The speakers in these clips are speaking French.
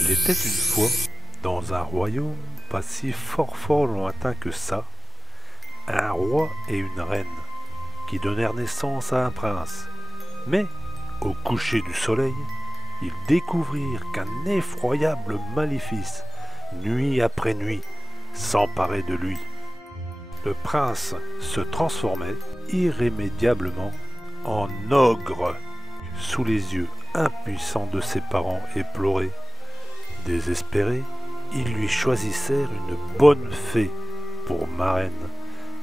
Il était une fois, dans un royaume pas si fort lointain que ça, un roi et une reine qui donnèrent naissance à un prince. Mais, au coucher du soleil, ils découvrirent qu'un effroyable maléfice, nuit après nuit, s'emparait de lui. Le prince se transformait irrémédiablement en ogre, sous les yeux impuissants de ses parents éplorés. Désespérés, ils lui choisissèrent une bonne fée pour marraine.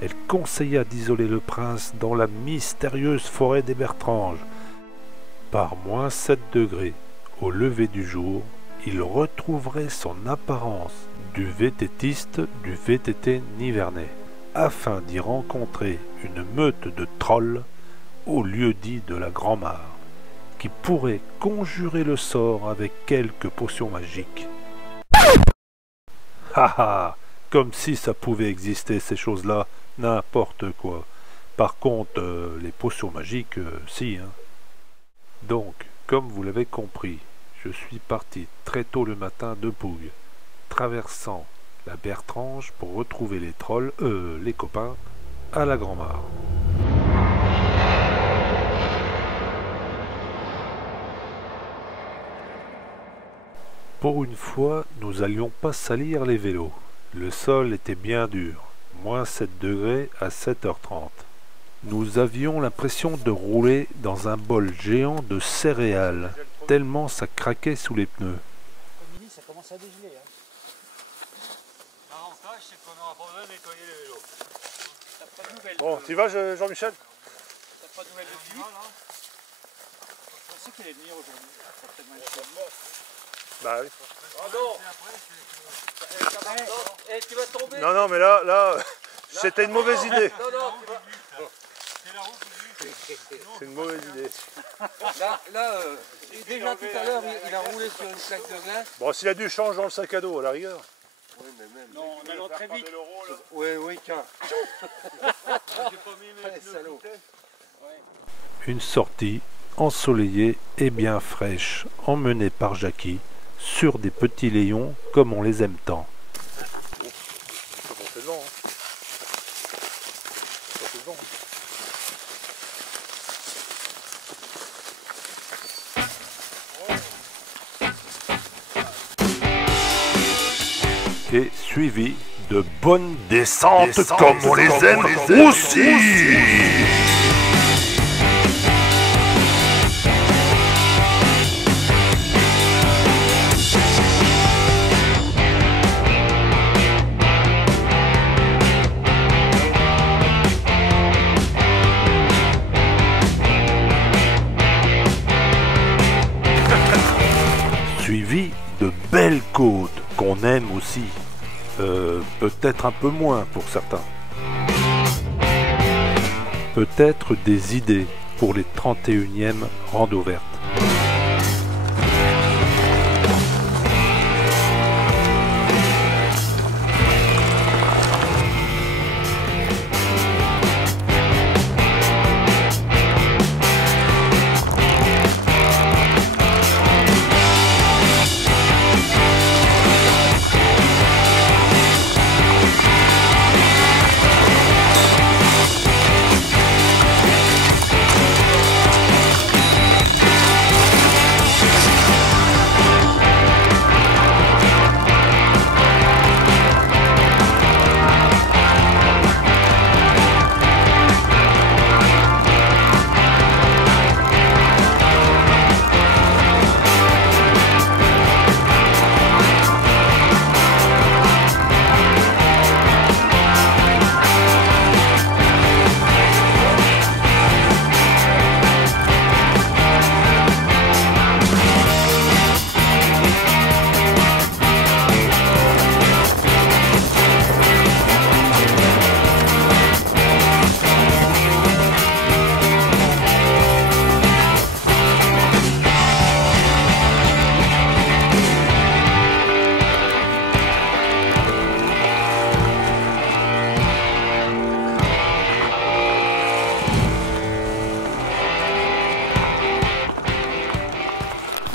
Elle conseilla d'isoler le prince dans la mystérieuse forêt des Bertranges. Par -7 degrés, au lever du jour, il retrouverait son apparence du VTTiste du VTT Nivernais, afin d'y rencontrer une meute de trolls au lieu-dit de la Grand-Mare, qui pourrait conjurer le sort avec quelques potions magiques. Haha, comme si ça pouvait exister ces choses-là, n'importe quoi. Par contre, les potions magiques, si, hein. Donc, comme vous l'avez compris, je suis parti très tôt le matin de Pougue, traversant la Bertrange pour retrouver les trolls, les copains, à la Grand-Mare. Pour une fois, nous allions pas salir les vélos. Le sol était bien dur, -7 degrés à 7h30. Nous avions l'impression de rouler dans un bol géant de céréales, tellement ça craquait sous les pneus. Midi, ça commence à dégeler. Hein. L'avantage, c'est qu'on n'aura pas besoin de nettoyer les vélos. T'as pas de nouvelles. Bon, tu vas Jean-Michel? T'as pas de nouvelles de lui? Je pensais qu'il allait venir aujourd'hui. Ça peut mal choisi. Bah oui. Ah non. Eh, tu vas tomber. Non, non, mais là, c'était une mauvaise idée. Non, non, tu vas... C'est une mauvaise idée. Là, déjà tout à l'heure, il a roulé sur une plaque de glace. Bon, s'il y a du change dans le sac à dos, à la rigueur. Oui, mais même. Non, on allait très vite. Oui, oui, tiens. J'ai pas mis mes salaud. Une sortie ensoleillée et bien fraîche, emmenée par Jackie, sur des petits layons comme on les aime tant. Ça monte le vent. Hein. Ça monte le vent. Et suivi de bonnes descentes comme on les aime aussi. Suivi de belles côtes qu'on aime aussi. Peut-être un peu moins pour certains. Peut-être des idées pour les 31e rando vertes.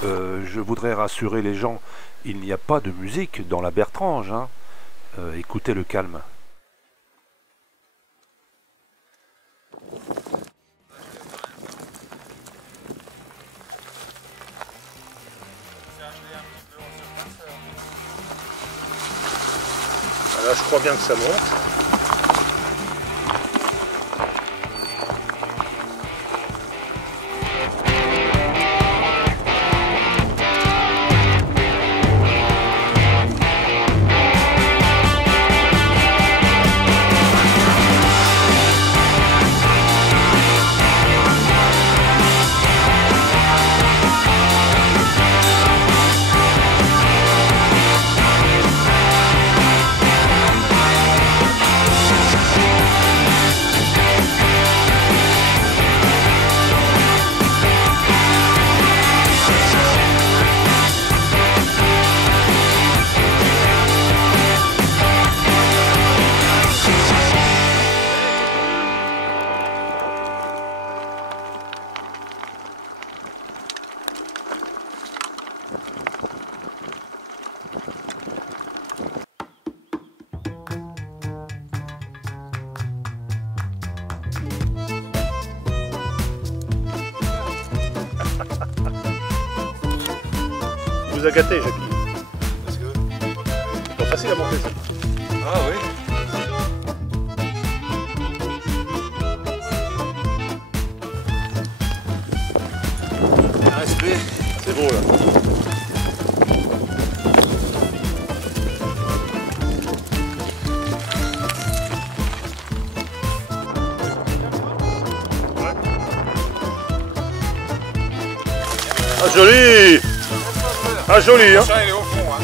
je voudrais rassurer les gens, il n'y a pas de musique dans la Bertrange, hein. Écoutez le calme. Là, je crois bien que ça monte. Vous a gâté, Jackie. Parce que... C'est pas facile à monter ça. Ah oui. Respect. C'est beau là. Ouais. Ah joli. Ah joli hein. Ça, il est au fond. Hein.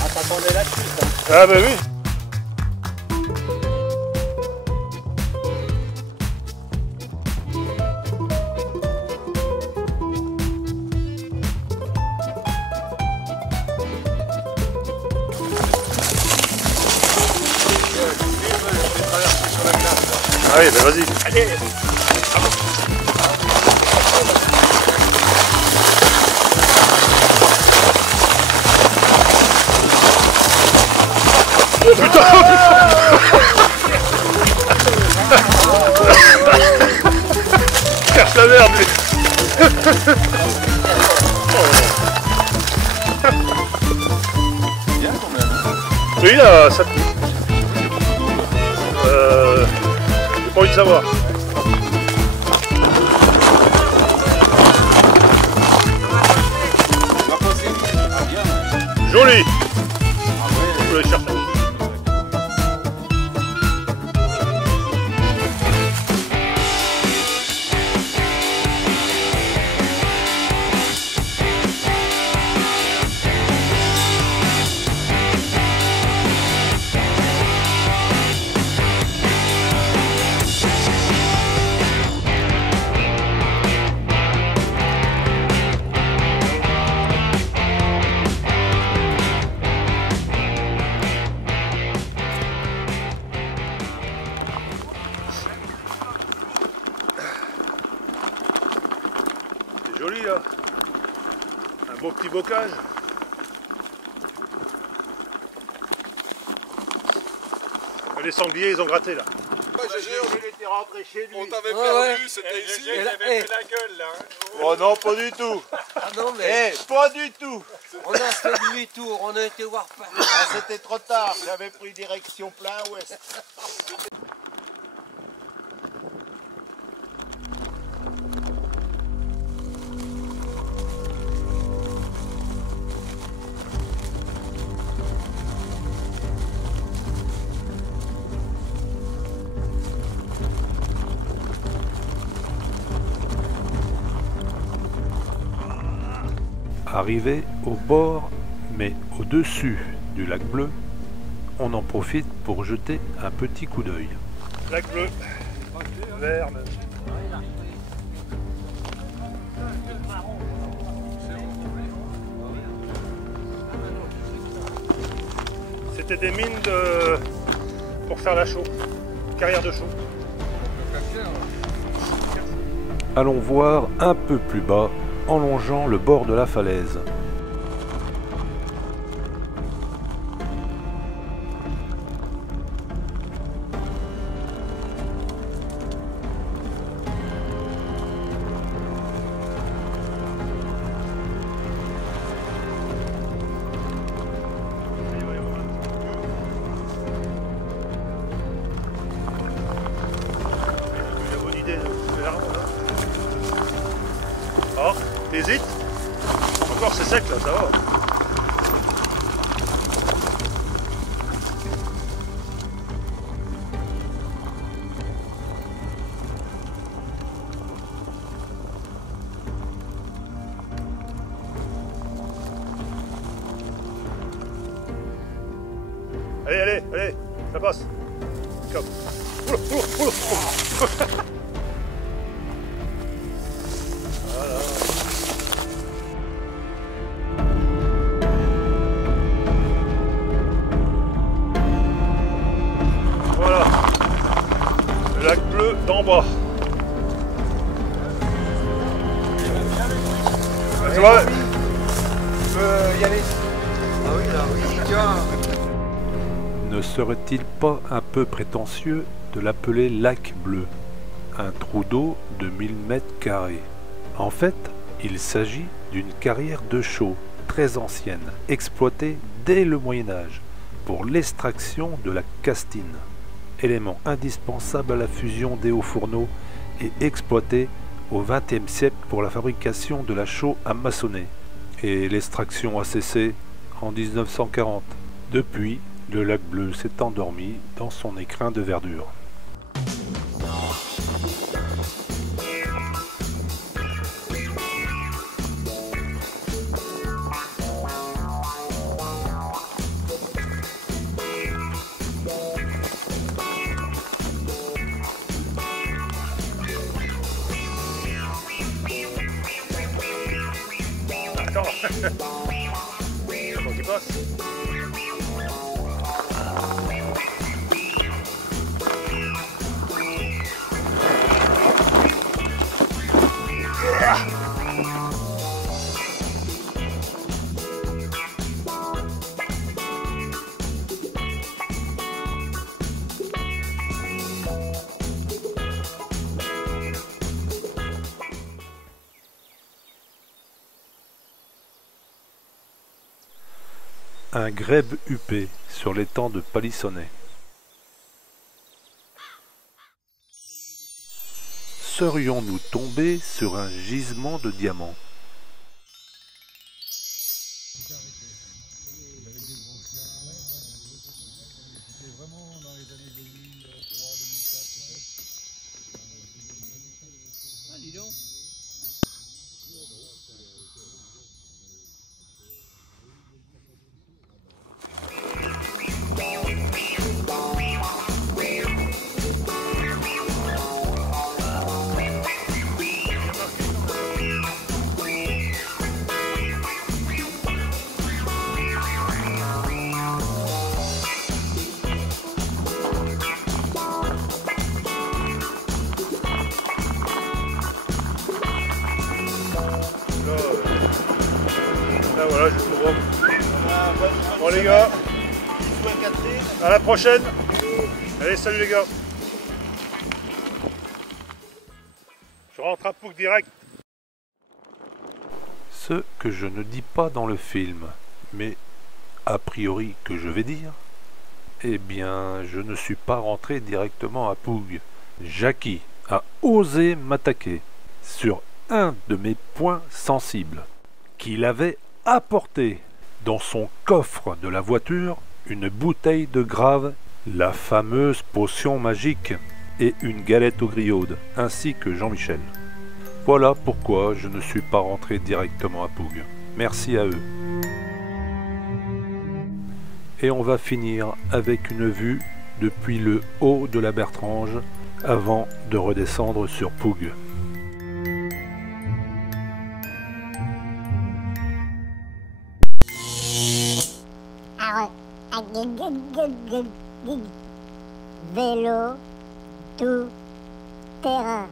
Ah, t'attendais là-dessus, ça. Ah bah oui. Ah oui, bah vas-y. Allez. Oh putain. Cache la merde lui. Bien quand même. Oui là, ça te... j'ai pas envie de savoir. Pas possible. Ah bien. Joli. Ah ouais. Je vais chercher. C'est joli là. Un beau petit bocage. Les sangliers ils ont gratté là. Il était rentré chez lui. On t'avait Ouais, perdu, c'était ici. Et là, avait fait la gueule, là. Hein. Oh non, pas du tout. Ah non, mais Pas du tout. on a fait demi-tour, on a été voir. C'était trop tard, j'avais pris direction plein ouest. Arrivé au bord, mais au-dessus du lac bleu, on en profite pour jeter un petit coup d'œil. Lac bleu. Vert même. C'était des mines de... pour faire la chaux. Carrière de chaux. Allons voir un peu plus bas, en longeant le bord de la falaise. T'hésites? Encore c'est sec là, ça va. Allez, allez, allez, ça passe. Comme. Oula, oula, oula. Voilà. Voilà. Le lac bleu d'en bas. Tu vois? Tu peux y aller. Ah oui, là, oui, tu vois. Ne serait-il pas un peu prétentieux de l'appeler lac bleu? Un trou d'eau de 1000 mètres carrés. En fait, il s'agit d'une carrière de chaux très ancienne, exploitée dès le Moyen-Âge pour l'extraction de la castine, élément indispensable à la fusion des hauts fourneaux et exploité au XXe siècle pour la fabrication de la chaux à maçonner. Et l'extraction a cessé en 1940. Depuis, le lac bleu s'est endormi dans son écrin de verdure. Attends. Faut qu'il passe. Un grèbe huppé sur l'étang de Palissonnet. Serions-nous tombés sur un gisement de diamants? Ah, dis donc. Là voilà, je trouve. Bonne Bon les gars, soirée, Catherine. à la prochaine. Allez, salut les gars. Je rentre à Pouc direct. Ce que je ne dis pas dans le film, mais a priori que je vais dire, eh bien, je ne suis pas rentré directement à Pougue. Jackie a osé m'attaquer sur un de mes points sensibles, qu'il avait apporté dans son coffre de la voiture une bouteille de Grave, la fameuse potion magique et une galette aux grillaudes, ainsi que Jean-Michel. Voilà pourquoi je ne suis pas rentré directement à Pougue. Merci à eux. Et on va finir avec une vue depuis le haut de la Bertrange avant de redescendre sur Pougue. Vélo tout terrain.